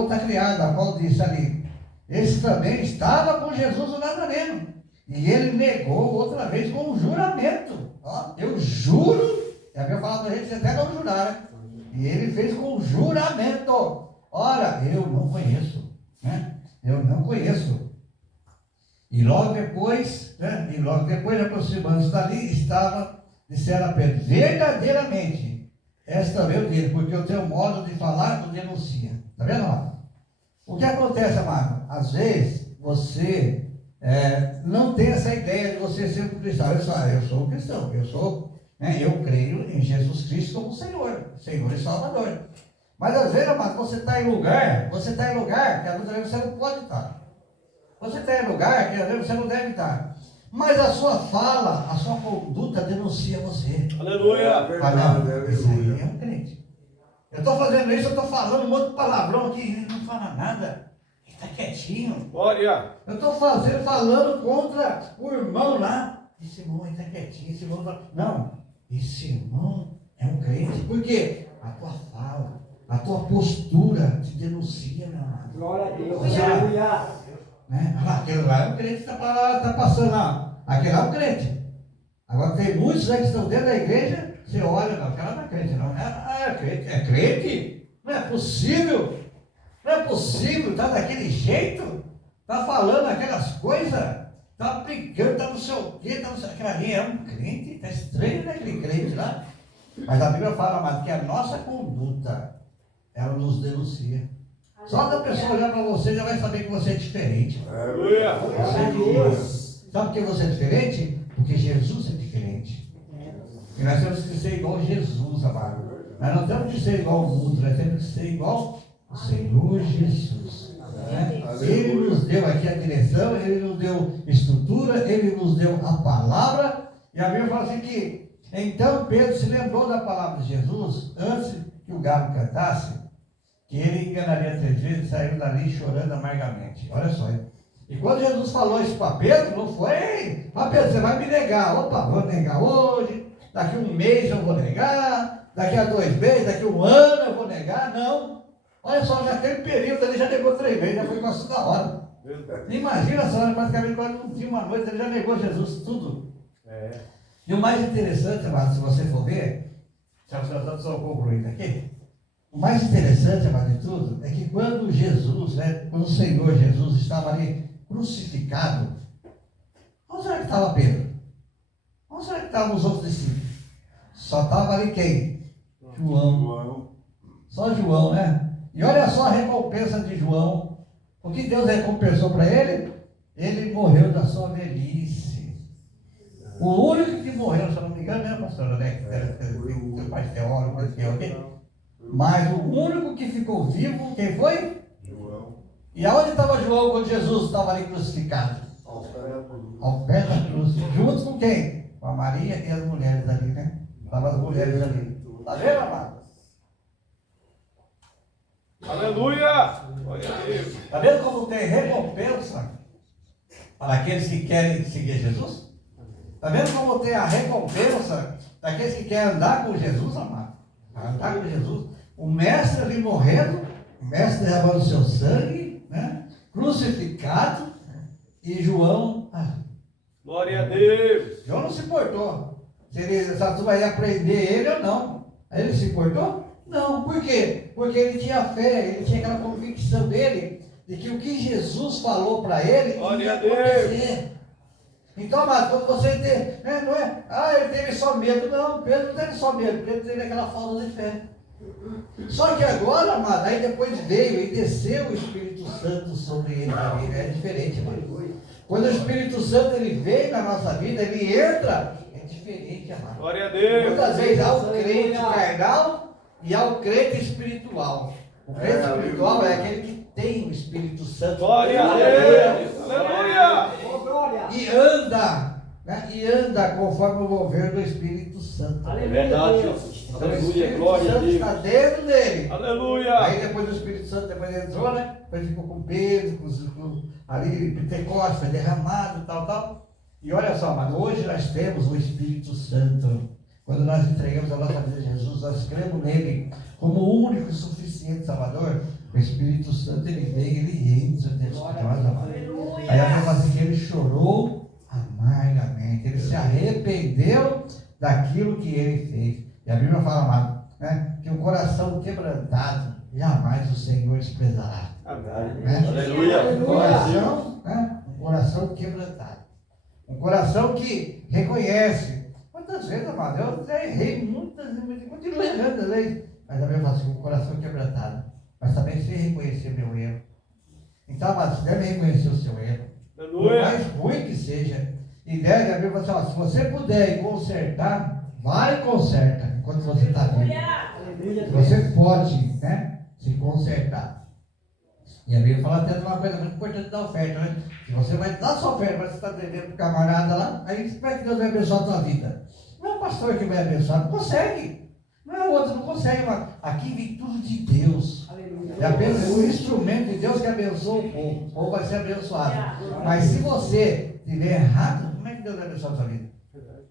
outra criada, a qual disse ali, esse também estava com Jesus o Nazareno. E ele negou outra vez com um juramento. Ó, eu juro, é a minha palavra, a gente até não jurar, né? E ele fez com um juramento. Ora, eu não conheço, né? Eu não conheço. E logo depois, né? Aproximando-se dali, disseram a Pedro, verdadeiramente, esta veio dele, porque o teu modo de falar o denuncia. Está vendo, amado? O que acontece, amado? Às vezes, você não tem essa ideia de você ser um cristão. Eu sou um cristão, eu creio em Jesus Cristo como Senhor e Salvador. Mas às vezes, amado, você está em lugar que às vezes você não pode estar. Você está em lugar que às vezes você não deve estar. Mas a sua fala, a sua conduta denuncia você. Aleluia! Verdade, esse aí é um crente. Eu estou fazendo isso, eu estou falando um monte de palavrão aqui, ele não fala nada. Ele está quietinho. Glória! Eu estou falando contra o irmão lá. Esse irmão está quietinho, esse irmão fala. Não, esse irmão é um crente. Por quê? A tua fala, a tua postura te denuncia, meu amado. Glória a Deus. Aleluia. Né? Aquele lá é um crente que está passando lá. Aquele lá é um crente. Agora tem muitos que estão dentro da igreja, você olha, não, aquela não é crente, não. É crente. É crente? Não é possível. Não é possível, está daquele jeito, está falando aquelas coisas, está brincando, está não sei o quê, está não sei o que. Ali é um crente, está estranho naquele crente lá. Mas a Bíblia fala, amado, que a nossa conduta, ela nos denuncia. Só da pessoa olhar para você já vai saber que você é diferente. Aleluia! Sabe por que você é diferente? Porque Jesus é diferente. E nós temos que ser igual a Jesus, amado. Nós não temos que ser igual ao mundo, nós temos que ser igual ao Senhor Jesus. Né? Ele nos deu aqui a direção, Ele nos deu estrutura, Ele nos deu a palavra. E a Bíblia fala assim que, então Pedro se lembrou da palavra de Jesus, antes que o galo cantasse, que ele enganaria 3 vezes e saiu dali chorando amargamente. Olha só. E quando Jesus falou isso para Pedro, não foi, Pedro, você vai me negar. Opa, vou negar hoje, daqui 1 mês eu vou negar, daqui a 2 meses, daqui a 1 ano eu vou negar. Não. Olha só, já tem um período, ele já negou 3 vezes, já foi quase da hora. Imagina só, praticamente quase um dia, uma noite, ele já negou Jesus, tudo. E o mais interessante, amado, se você for ver, já estou concluindo aqui. O mais interessante, amado, de tudo, é que quando Jesus, quando o Senhor Jesus estava ali crucificado, onde será que estava Pedro? Onde será que estavam os outros discípulos? Só estava ali quem? João. Só João, né? E olha só a recompensa de João. O que Deus recompensou para ele? Ele morreu da sua velhice. O único que morreu, se eu não me engano, né, pastor Alex? Teu pai teólogo, mas que é o quê? Mas o único que ficou vivo, quem foi? João. E aonde estava João quando Jesus estava ali crucificado? Ao pé da cruz. Junto com quem? Com a Maria e as mulheres ali, né? Estavam as mulheres ali. Está vendo, amado? Aleluia! Glória a Deus! Está vendo como tem recompensa para aqueles que querem seguir Jesus? Está vendo como tem a recompensa daqueles que querem andar com Jesus, amado? Andar com Jesus. O mestre ali morrendo, o mestre derramando seu sangue, né? Crucificado, e João. Glória a Deus! João não se importou se essa turma ia prender ele ou não. Aí ele se importou? Não. Por quê? Porque ele tinha fé, ele tinha aquela convicção dele de que o que Jesus falou para ele ia acontecer. Então, amado, quando você tem, não é? Ele teve só medo. Não, Pedro não teve só medo, Pedro teve aquela falta de fé. Só que agora, amado, aí depois veio e desceu o Espírito Santo sobre ele. É diferente, amado. Quando o Espírito Santo ele vem na nossa vida, ele entra, é diferente, amado. Glória a Deus! Muitas vezes há o crente carnal e há o crente espiritual. O crente espiritual é aquele que tem o Espírito Santo. Glória a Deus! Aleluia! E anda, né? E anda conforme o mover do Espírito Santo. Aleluia. Verdade. Então, o Espírito Santo está dentro dele. Aleluia! Aí depois o Espírito Santo depois entrou, né? Depois ficou com Pedro, ali Pentecostes, foi derramado, tal. E olha só, mano, hoje nós temos o Espírito Santo. Quando nós entregamos a nossa vida a Jesus, nós cremos nele como o único e suficiente Salvador. O Espírito Santo, ele vem, ele entra dentro de nós, amado. Aí a Bíblia fala assim que ele chorou amargamente, ele se arrependeu daquilo que ele fez. E a Bíblia fala, amado, né, que o coração quebrantado jamais o Senhor desprezará. Amém. Né? Aleluia. Um coração, né, um coração quebrantado. Um coração que reconhece. Quantas vezes, amado, eu já errei muitas vezes, continuo errando às vezes. Mas a Bíblia fala assim, um coração quebrantado. Mas também sei reconhecer meu erro. Então, amado, você deve reconhecer o seu erro. Por mais ruim que seja. E deve, a Bíblia fala assim, se você puder consertar, vai e conserta, enquanto você está vivo. Você pode, né, se consertar. E a Bíblia fala até de uma coisa muito importante da oferta, né? Se você vai dar sua oferta, mas você está devendo para o camarada lá, aí como é que Deus vai abençoar a tua vida? Não é o pastor que vai abençoar, não consegue. Não é o outro, não consegue, mas aqui vem tudo de Deus. É apenas o instrumento de Deus que abençoa o povo vai ser abençoado. Mas se você estiver errado, como é que Deus vai abençoar a sua vida?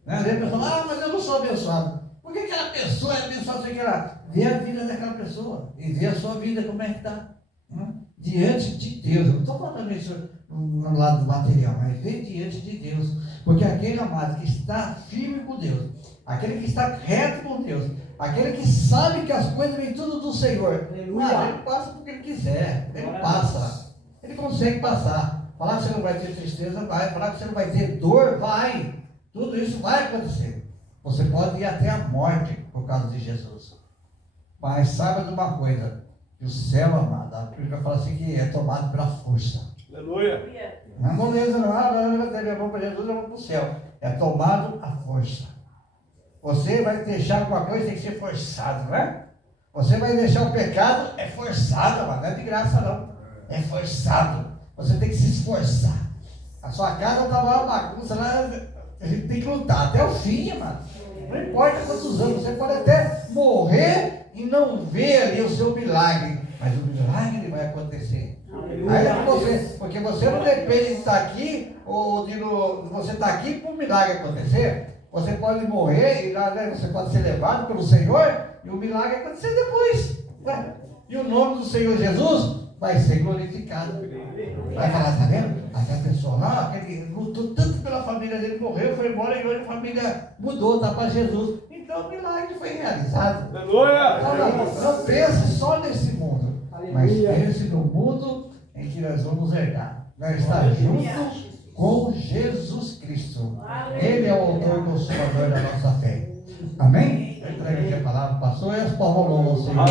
Né? A pessoa fala, mas eu não sou abençoado. Por que aquela pessoa é abençoada? Você quer ver a vida daquela pessoa e ver a sua vida como é que está. Diante de Deus. Eu não estou falando isso no lado material, mas ver diante de Deus. Porque aquele amado que está firme com Deus, aquele que está reto com Deus, aquele que sabe que as coisas vêm tudo do Senhor, ele passa porque ele quiser, ele passa, ele consegue passar. Falar que você não vai ter tristeza, vai. Falar que você não vai ter dor, vai. Tudo isso vai acontecer. Você pode ir até a morte por causa de Jesus. Mas saiba de uma coisa, que o céu, amado, a Bíblia fala assim que é tomado pela força. Aleluia. Não é moleza, não tem minha mão para Jesus, eu vou para o céu. É tomado a força. Você vai deixar alguma coisa, tem que ser forçado, não é? Você vai deixar o pecado, é forçado, amado, não é de graça não. É forçado. Você tem que se esforçar. A sua casa está lá uma bagunça, lá, a gente tem que lutar até o fim, amado. Não importa quantos anos, você pode até morrer e não ver ali o seu milagre, mas o milagre vai acontecer. Aí é você, porque você não depende de estar aqui ou de você estar aqui para o milagre acontecer. Você pode morrer e lá, né, você pode ser levado pelo Senhor e o milagre acontecer depois. Né? E o nome do Senhor Jesus vai ser glorificado. Vai falar, tá vendo? Aquela pessoa lá, aquele lutou tanto pela família dele, morreu, foi embora e hoje a família mudou, está para Jesus. Então o milagre foi realizado. Aleluia! Não pense só nesse mundo, mas pense no mundo em que nós vamos herdar. Nós estamos juntos com Jesus Cristo. Ele é o autor e consumador da nossa fé. Amém? Eu entrego aqui a palavra, pastor, e as palmas ao Senhor.